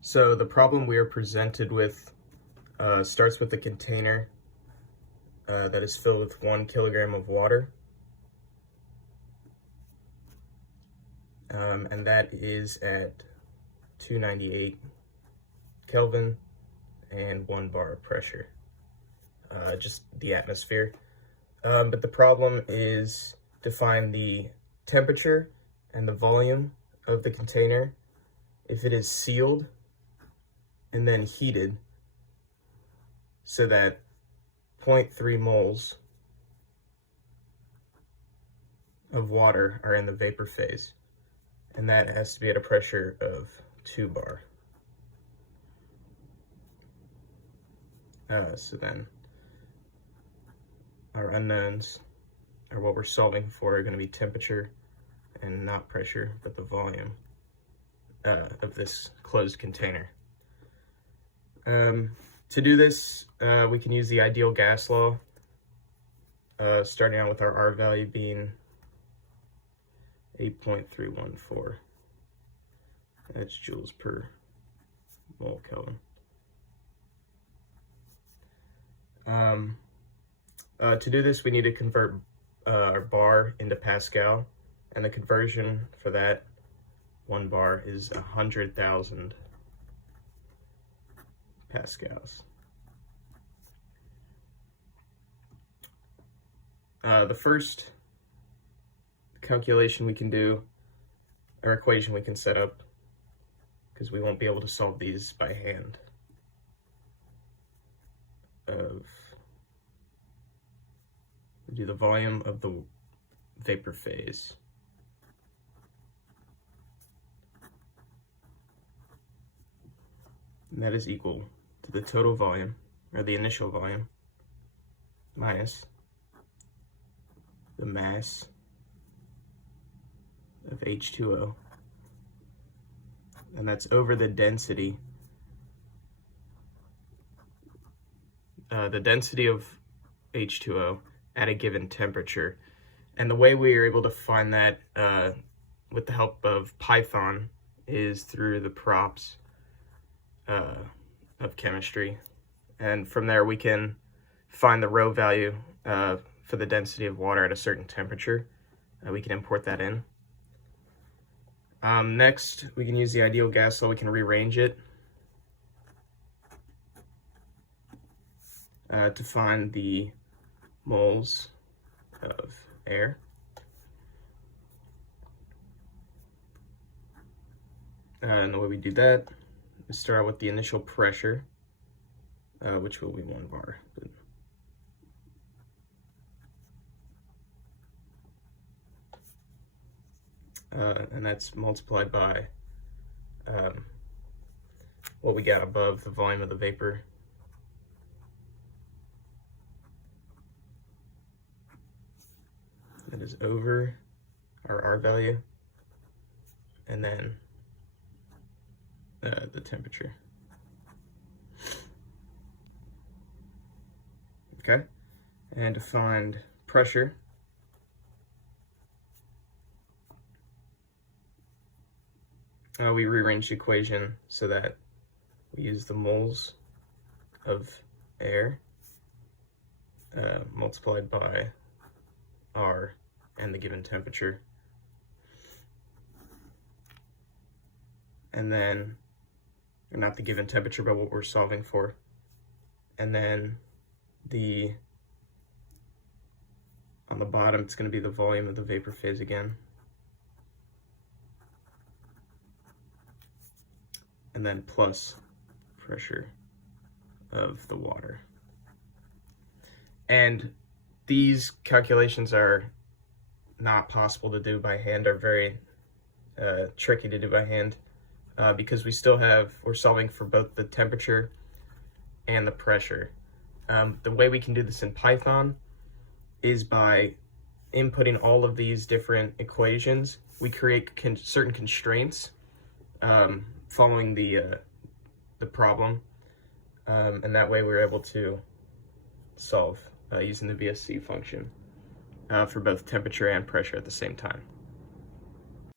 So the problem we are presented with starts with a container that is filled with 1 kilogram of water. And that is at 298 Kelvin and 1 bar of pressure, just the atmosphere. But the problem is to find the temperature and the volume of the container if it is sealed and then heated so that 0.3 moles of water are in the vapor phase, and that has to be at a pressure of 2 bar. So then our unknowns, or what we're solving for, are going to be temperature and not pressure, but the volume of this closed container. To do this, we can use the ideal gas law, starting out with our R value being 8.314. That's joules per mole Kelvin. To do this, we need to convert our bar into Pascal, and the conversion for that 1 bar is 100,000 pascals. The first calculation we can do, or equation we can set up, because we won't be able to solve these by hand, we do the volume of the vapor phase. And that is equal to the total volume, or the initial volume, minus the mass of H2O, and that's over the density. The density of H2O at a given temperature. And the way we are able to find that with the help of Python is through the props of chemistry. And from there we can find the rho value for the density of water at a certain temperature. We can import that in. Next, we can use the ideal gas law. We can rearrange it to find the moles of air. And the way we do that is start out with the initial pressure, which will be 1 bar. And that's multiplied by what we got above the volume of the vapor. That is over our R value, and then the temperature. Okay, and to find pressure, we rearrange the equation so that we use the moles of air multiplied by R and the given temperature. And then, or not the given temperature, but what we're solving for. And then on the bottom, it's going to be the volume of the vapor phase again. And then plus pressure of the water. And these calculations are not possible to do by hand, are very tricky to do by hand, because we're solving for both the temperature and the pressure. The way we can do this in Python is by inputting all of these different equations. We create certain constraints following the problem, and that way we're able to solve using the VSC function for both temperature and pressure at the same time.